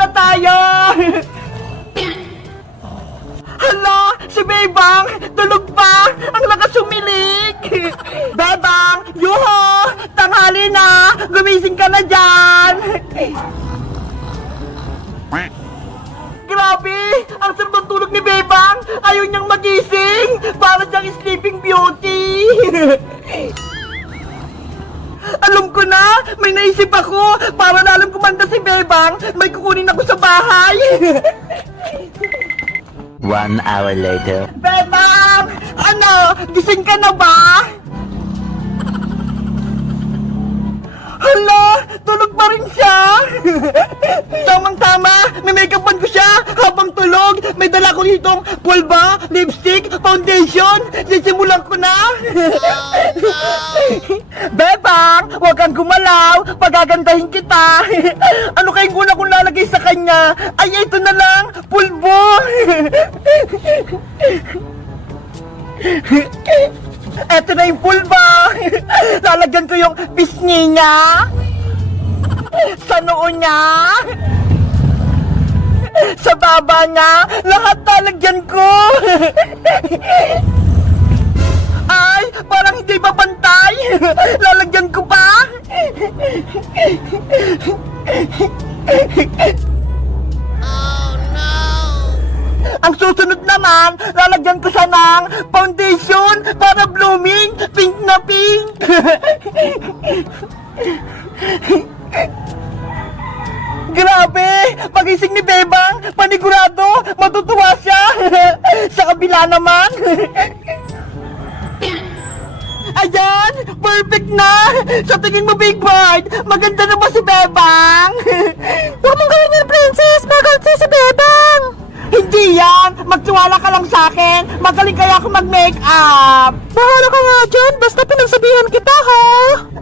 na tayo! Hala! Si Bebang! Tulog pa! Ang lakas umilik! Bebang! Yuho! Tanghali na! Gumising ka na dyan! Grabe! Ang sarap ng tulog ni Bebang! Ayaw niyang magising! Para siyang sleeping beauty! Alam ko na! May naisip ako! Para lalong kumanda si Bebang, may kukunin ako sa bahay! 1 hour later. Bebang! Ano? Gising ka na ba? Hala! Tulog pa rin siya! Tamang-tama! May make-upan ko siya! Habang tulog, may dala ko ditong pulba, lipstick, foundation! Sisimulan ko na! Bebang! Huwag kang gumalaw! Pagagandahin kita! Ano kayong una kong lalagay sa kanya? Ay, ito na lang! Pulbo! Eto na yung pulba! Lalagyan ko yung pisngi niya! Sa noo niya! Sa baba niya! Lahat lalagyan ko! Ay! Parang hindi ba pantay? Lalagyan ko pa! Ang susunod naman, lalagyan ko siya ng foundation para blooming, pink na pink. Grabe! Pagising ni Bebang, panigurado, matutuwa siya. Sa kabila naman. Ayan! Perfect na! Sa tingin mo, Big Bird, maganda na ba si Bebang? Huwag mong gawin yan, Princess! Magalit si Bebang! Hindi yan! Magtiwala ka lang sa akin! Magaling kaya ako mag-makeup! Bahala ka nga dyan! Basta pinagsabihan kita, ha?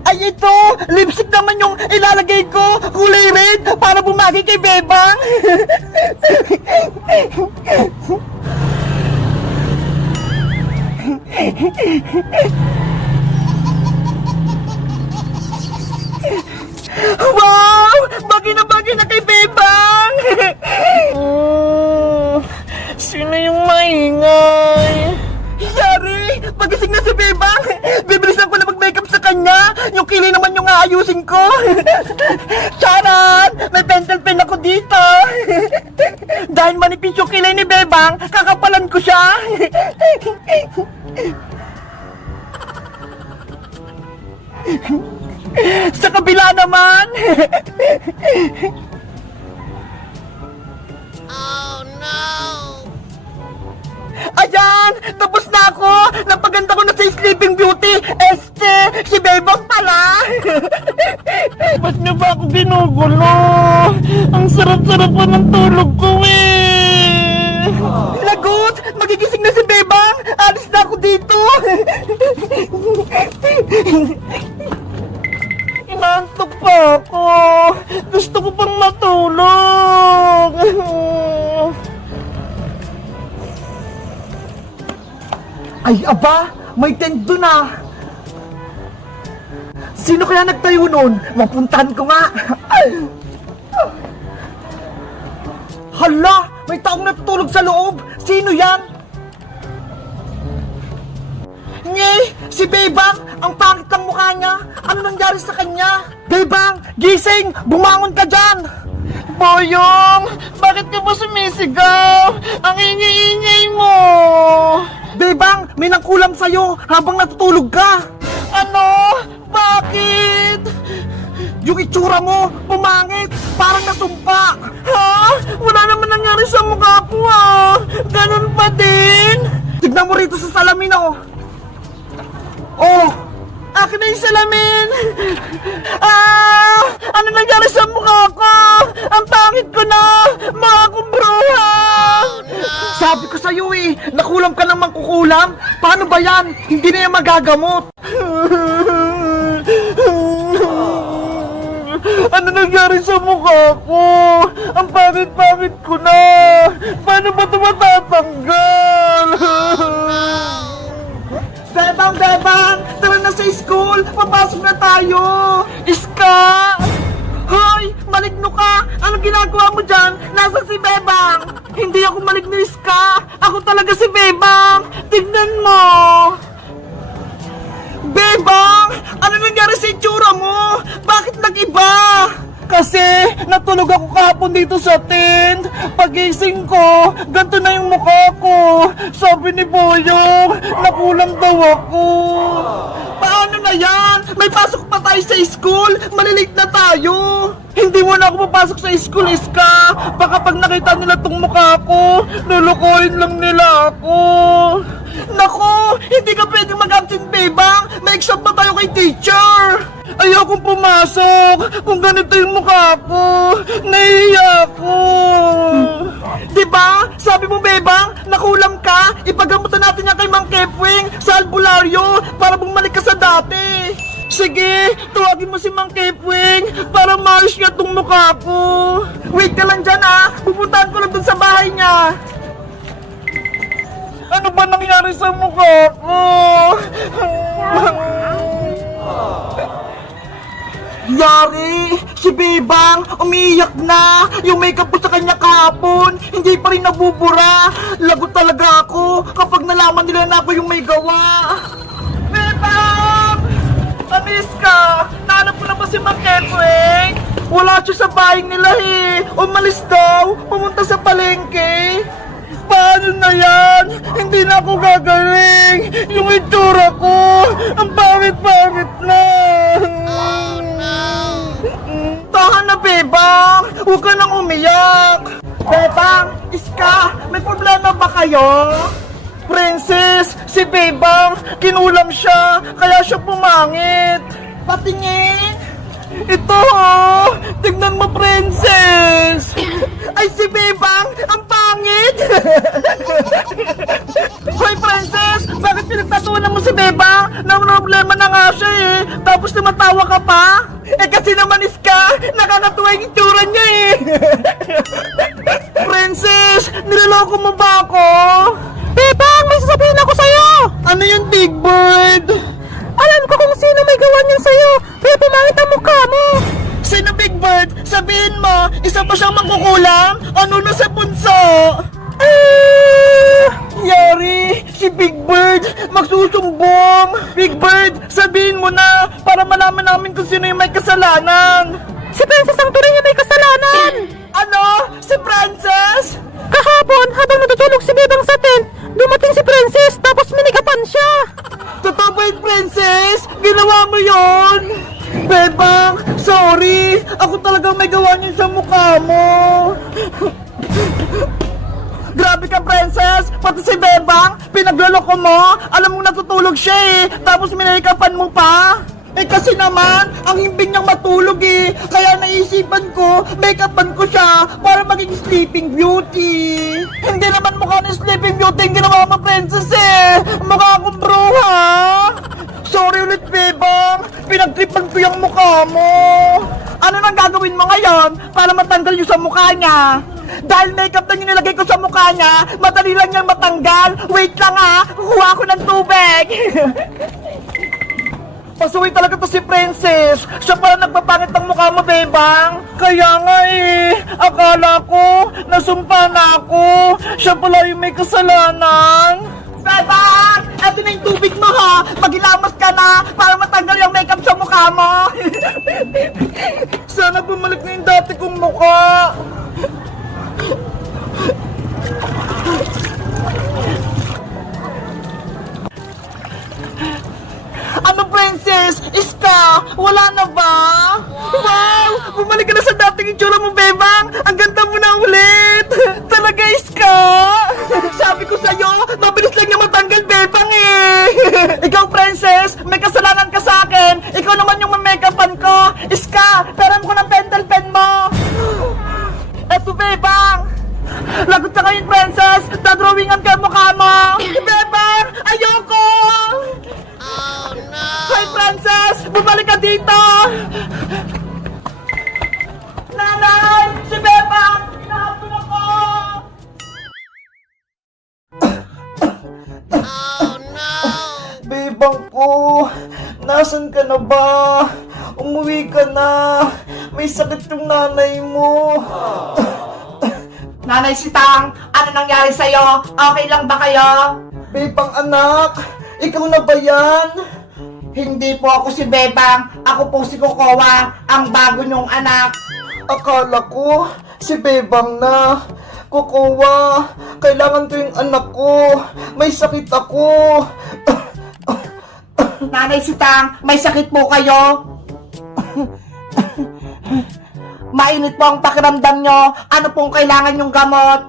Ay, ito! Lipstick naman yung ilalagay ko! Kulay red! Para bumagi kay Bebang! Wow! Bagay na kay Bebang! Sino yung maingay? Yari! Pagising na si Bebang! Bibilisan ko na mag-makeup sa kanya! Yung kilay naman yung aayusin ko! Charan! May pentel pen ako dito! Dahil manipis yung kilay ni Bebang, kakapalan ko siya! Sa kabila naman! Oh no! Ayan! Tapos na ako! Napaganda ko na sa Sleeping Beauty! Si Bebang pala! Ba't niyo ba ako ginugulo? Ang sarap-sarap pa ng tulog ko eh! Lagot! Magigising na si Bebang! Alis na ako dito! Inaantok pa ako! Gusto ko pang matulog! Ay, aba! May tent doon ah! Sino kaya nagtayo nun? Mapuntahan ko nga! Hala! May taong natutulog sa loob! Sino yan? Nye! Si Bebang! Ang pangit ng mukha niya! Ano nangyari sa kanya? Bebang! Gising! Bumangon ka dyan! Boyong! Bakit ka ba sumisigaw? Ang ingay-ingay mo! Bebang! May nangkulam sa'yo habang natutulog ka! Ano? Bakit? Yung itsura mo, pumangit! Parang nasumpa! Ha? Wala naman nangyari sa mukha ko ah! Ganun pa din! Tignan mo rito sa salamin oh! Oh! Akin na yung salamin! Ah! Ano nangyari sa mukha ko? Ang pangit ko na! Mga kumbruha! Sabi ko sa'yo eh, nakulam ka ng mangkukulam. Paano ba yan? Hindi na yan magagamot. Ano nangyari sa mukha ko? Ang pangit-pangit ko na. Paano ba ito matatanggal? Bebang! Tara na sa school! Papasok na tayo! Iska! Hoy! maligno ka! Anong ginagawa mo dyan? Nasa si Bebang! Hindi ako maligno, Iska! Ako talaga si Bebang! Tignan mo! Bebang! Ano nangyari sa itsura mo? Bakit nag-iba? Kasi natulog ako kahapon dito sa tent. Pagising ko, ganito na yung mukha ko. Sabi ni Boyong, nakulang daw ako. Paano na yan? May pasok pa tayo sa school. Malilate na tayo. Hindi mo na ako papasok sa school, Iska. Baka pag nakita nila tong mukha ko, lulukoyin lang nila ako. Naku, hindi ka pwedeng mag-absent, Bebang. May exam pa tayo kay teacher. Ayokong pumasok kung ganito yung mukha ko. Nahiya ko. Diba? Sabi mo, Bebang, nakulam ka. Ipagamutan natin yan kay Mang Kepwing sa albularyo para bumalik ka sa dati. Sige, tawagin mo si Mang Kepwing para maayos niya tong mukha ko. Wait ka lang dyan, ha. Pupuntahan ko lang dun sa bahay niya. Ano ba nangyari sa mukha ko? Yari! Si Bebang umiiyak na! Yung makeup ko sa kanya kahapon, hindi pa rin nabubura! Lagot talaga ako kapag nalaman nila na ako yung may gawa! Bebang! Anis ka! Nahanap mo na ba si Mang Kepwing? Wala siya sa bahay nila eh! Umalis daw! Pumunta sa palengke! Paano na yan? Hindi na ako gagaling! Yung itsura ko! Ang pangit-pangit na! Tahan na, Bebang! Huwag ka nang umiyak! Bebang! Iska! May problema ba kayo? Princess! Si Bebang! Kinulam siya! Kaya siya pumangit! Patingin! Ito oh! Tignan mo, Princess! Ay, si Bebang! Ang pangit! Hoy, Princess! Bakit pinagtatunan mo si Bebang? Nang problema na nga siya eh! Tapos tumatawa ka pa? Eh kasi naman, Iska! Nakakatuwa yung itsura niya eh! Princess! Niloloko mo ba ako? Bebang! May sasabihin ako sa'yo! Ano yun, Big Bird? Alam ko kung sino may gawa niyan sa'yo! Kaya pumangit ang mukha mo! Sino, Big Bird? Sabihin mo, isa pa siyang mangkukulam? Ano na sa bunso? Yari! Si Big Bird! Magsusumbong! Big Bird, sabihin mo na para malaman namin kung sino yung may kasalanan! Si Princess ang tunay niya may kasalanan! Ano? Si Princess? Kahapon, habang natutulog si Bebang sa tent, dumating si Princess tapos minikapan siya! Totoo ba yung Princess? Ginawa mo yon? Bebang, sorry! Ako talagang may gawa niyo sa mukha mo! Grabe ka, Princess! Pati si Bebang, pinagloloko mo! Alam mo natutulog siya eh! Tapos minikapan mo pa! Eh kasi naman, ang himbing niyang matulog eh! Kaya naisipan ko, make-upan ko siya para maging sleeping beauty! Hindi naman mukha ng sleeping beauty yung ginawa mo, Princess eh! Mukha akong bruha! Sorry ulit, Bebang! Pinagtripan ko yung mukha mo! Ano nang gagawin mo ngayon para matanggal yung sa mukha niya? Dahil makeup lang yung nilagay ko sa mukha niya, madali lang niyang matanggal. Wait lang ha, kukuha ko ng tubig. Pasuwi talaga to si Princess. Siya pala nagpapangit ang mukha mo, Bebang. Kaya nga eh, akala ko, nasumpa na ako. Siya pala yung may kasalanan. Bebang! Eto na yung tubig mo ha! Maghilamas ka na para matanggal yung makeup sa mukha mo! Sana bumalik na yung dati kong mukha! Ano, Princess? Iska? Wala na ba? Wow! Bumalik ka na sa dating itsura mo, Bebang! Ang ganda mo na ulit! Talaga, Iska? Sabi ko sa'yo, mabilis lang niya matanggal, Bebang eh! Ikaw, Princess, may kasalanan ka sa akin! Ikaw naman yung mamake-upan ko! Iska, peram ko ng pentel pen mo! Eto, Bebang! Lagot ka ngayon, Princess! Dadrawingan ka ang mukha mo! Bebang! Ayoko! Oh, no! Hi, Princess! Bumalik ka dito! Nanay! Si Bebang! Hinahapon ako! Oh, no! Bebang ko! Nasaan ka na ba? Umuwi ka na! may sakit yung nanay mo. Nanay Sitang, ano nangyari sa'yo? Okay lang ba kayo? Bebang anak, ikaw na ba yan? Hindi po ako si Bebang, ako po si Kokowa, ang bago niyong anak. Akala ko, si Bebang na. Kokowa, kailangan ko yung anak ko. May sakit ako. Nanay Sitang, may sakit po kayo? Mainit po ang pakiramdam nyo. Ano pong kailangan yung gamot?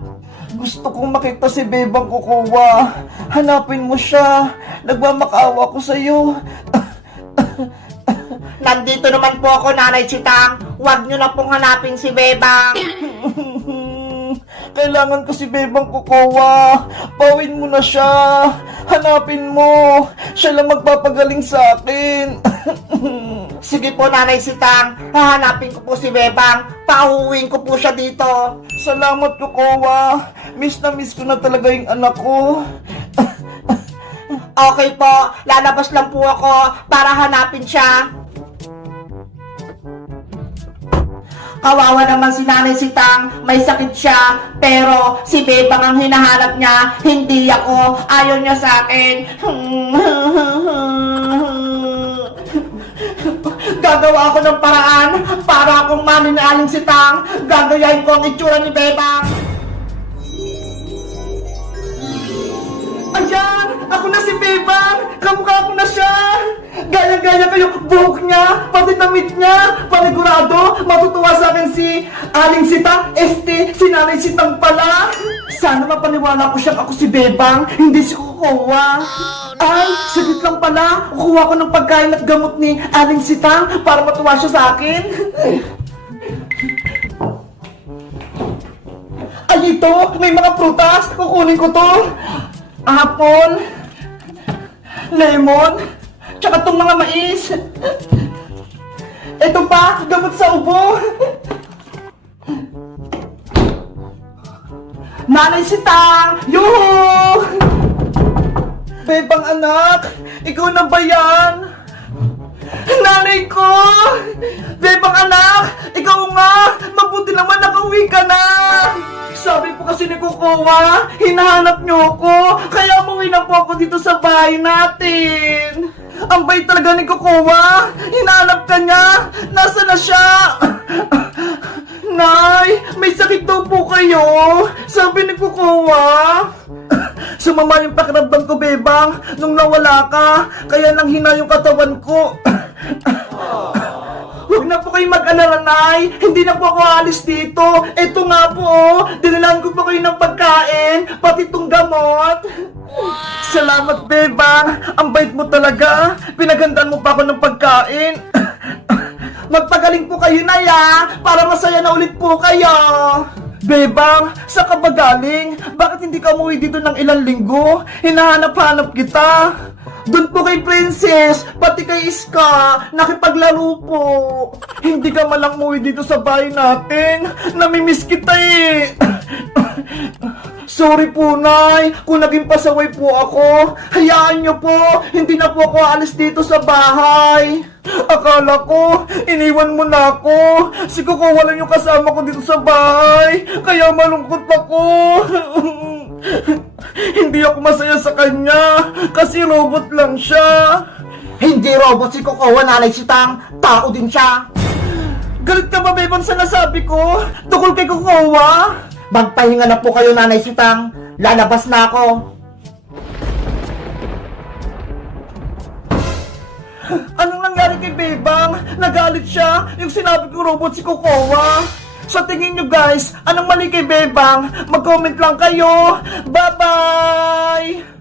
Gusto kong makita si Bebang Kokowa. Hanapin mo siya. Nagmamakaawa ko sa'yo. Nandito naman po ako, Nanay Sitang. Huwag nyo na pong hanapin si Bebang. Kailangan ko si Bebang Kokowa. Pawin mo na siya. Hanapin mo. Siya lang magpapagaling sa akin. Sige po, Nanay Sitang. Hahanapin ko po si Bebang. Pauuwiin ko po siya dito. Salamat, Kokowa. Miss na miss ko na talaga yung anak ko. Okay po. Lalabas lang po ako para hanapin siya. Kawawa naman si Nanay Sitang, may sakit siya, pero si Bebang ang hinahanap niya, hindi ako, ayaw niya sa akin. Gagawa ako ng paraan para akong mani ni Aling Sitang, gagayahin ko ang itsura ni Bebang. Ayan! Ako na si Bebang! Kamukha ko na siya! Gaya-gaya kayo, buhok niya, pati damit niya, panigurado, matutuwa sa akin si Aling Sitang, si Nanay Sitang pala. Sana mapaniwala ko siyang ako si Bebang, hindi si Kokowa. Ay, saglit lang pala, kukuha ko ng pagkain at gamot ni Aling Sitang para matuwa siya sa akin. Ay, ito, may mga prutas, kukunin ko to. Apple, lemon, tsaka itong mga mais. Ito pa, gamot sa ubo. Nanay Sitang! Yuhu! Bebang anak, ikaw na ba yan? Nanay ko! Bebang anak, ikaw nga! Mabuti naman nakauwi ka na! Sabi po kasi ni Kokowa, hinahanap niyo ako, kaya umuwi na po ako dito sa bahay natin. Ang bait talaga ni Kokowa, hinahanap ka niya, nasa na siya? Nay, may sakit daw po kayo, sabi ni Kokowa. Sumama yung pakiramdam ko, Bebang, nung nawala ka, kaya nang hina yung katawan ko. Huwag na po kayo mag-alala, Nay. Hindi na po ako alis dito. Ito nga po, dinalaan ko po kayo ng pagkain, pati itong gamot. Salamat, Bebang. Ang bait mo talaga. Pinaghandaan mo pa ako ng pagkain. Magpagaling po kayo, Nay, para masaya na ulit po kayo. Bebang, saan ka ba galing? Bakit hindi ka umuwi dito ng ilang linggo? Hinahanap-hanap kita. Doon po kay Princess, pati kay Iska, nakipaglaro po. Hindi ka malang umuwi dito sa bahay natin. Namimiss kita eh. Sorry po, Nay, kung naging pasaway po ako. Hayaan niyo po, hindi na po ako alis dito sa bahay. Akala ko, iniwan mo na ako. Si Kokowa lang yung kasama ko dito sa bahay. Kaya malungkot ako. Hindi ako masaya sa kanya kasi robot lang siya. Hindi robot si Kokowa, Nanay Sitang. Tao din siya. Galit ka ba, Bebang, sa nasabi ko? Tukol kay Kokowa? Magpahinga na po kayo, Nanay Sitang. Lalabas na ako. Anong nangyari kay Bebang? Nagalit siya. Yung sinabi ko robot si Kokowa. Sa tingin nyo guys, anong mali kay Bebang? Mag-comment lang kayo. Bye-bye!